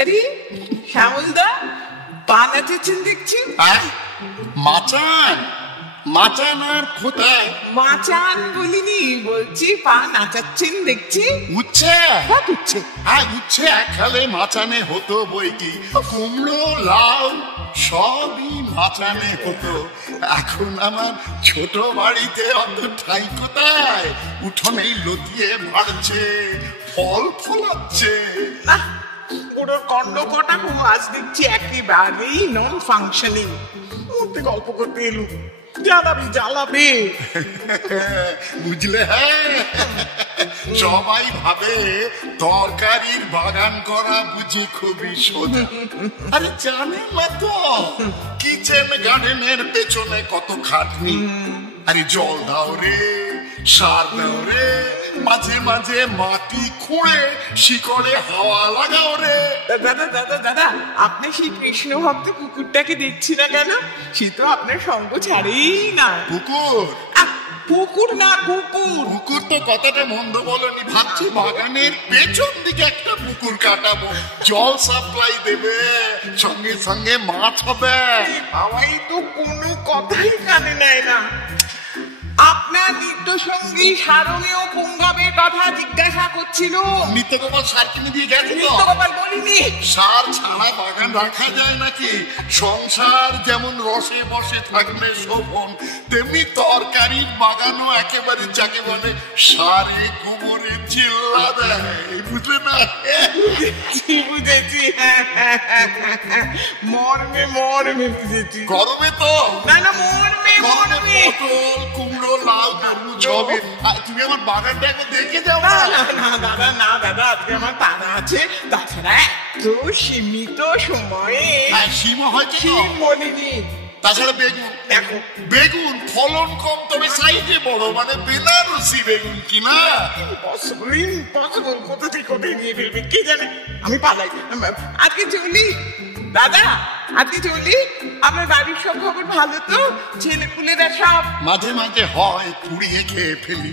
আরে শ্যামলদা, পা নাচাচ্ছেন দেখছি। মাচান মাচান আর কোথায়? মাচান বলিনি, বলছি পা নাচাচ্ছেন দেখছি। উচ্ছে উচ্ছে? উচ্ছে এককালে মাচানে হতো বই কি, কুমড়ো লাউ সবই মাচানে হতো। এখন আমার ছোট বাড়িতে অত ঠাই কোথায়? উঠোনেই লতিয়ে বাড়ছে, ফল ফলাচ্ছে। পুরো কন্ড কটা আজ দেখছি একেবারেই নন ফাংশনিং। মধ্যে গল্প করতে এলু, জ্বালাবি জ্বালাবে। বুঝলে? হ্যাঁ, সবাই ভাবে তরকারির বাগান করা বুঝি খুবই সোজা। আরে জানেন না তো কিচেন গার্ডেনের পেছনে কত খাটনি। আরে জল দাও রে, সার দাও রে, মাঝে মাঝে মাটি খুঁড়ে শিকড়ে হাওয়া লাগাও রে। দাদা দাদা দাদা, আপনি সেই কৃষ্ণ ভক্ত কুকুরটাকে দেখছি না কেন? সে তো আপনার সঙ্গ ছাড়েই না। কুকুর? পুকুর না কুকুর। পুকুর তো কথাটা মন্দ বলনি। ভাবছি বাগানের পেছন দিকে একটা পুকুর কাটাবো, জল সাপ্লাই দেবে, সঙ্গে সঙ্গে মাছ হবে। বাবাই তো কোনো কথাই কানে নেয় না। আপনার নিত্য সঙ্গী সারণীয় পুঙ্গবের কথা জিজ্ঞাসা করছিল। নিত্যগোপাল সার কিনে দিয়ে গেছে তো? নিত্যগোপাল বলিনি। সার ছাড়া বাগান রাখা যায় নাকি? সংসার যেমন রসে বসে থাকলে শোভন, তেমনি তরকারির বাগানও একেবারে যাকে বলে সারে গোবরে চিল্লা দেয়। বুঝলে না? বুঝেছি, মর্মে মর্মে বুঝেছি। গরমে তো না না, মর্মে মর্মে। পটল কুমড়ো লাউ তরমুজ হবে। তুমি আমার বাগানটা একবার দেখে যাও না। না দাদা, না দাদা, আজকে আমার তাড়া আছে। তাছাড়া এত সীমিত সময়ে সীমা হয়তো বলিনি। তাছাড়া বেগুন দেখো, বেগুন ফলন কম তবে সাইজে বড়, মানে বেনারসি বেগুন কিনা। ইম্পসিবল, কোথা থেকে কোথায় নিয়ে ফেলবে কে জানে। আমি পালাই, আজকে চলি দাদা, আজকে চলি। আপনার বাড়ির সব খবর ভালো তো? ছেলে পুলেরা সব? মাঝে মাঝে হয় পুড়িয়ে খেয়ে ফেলি।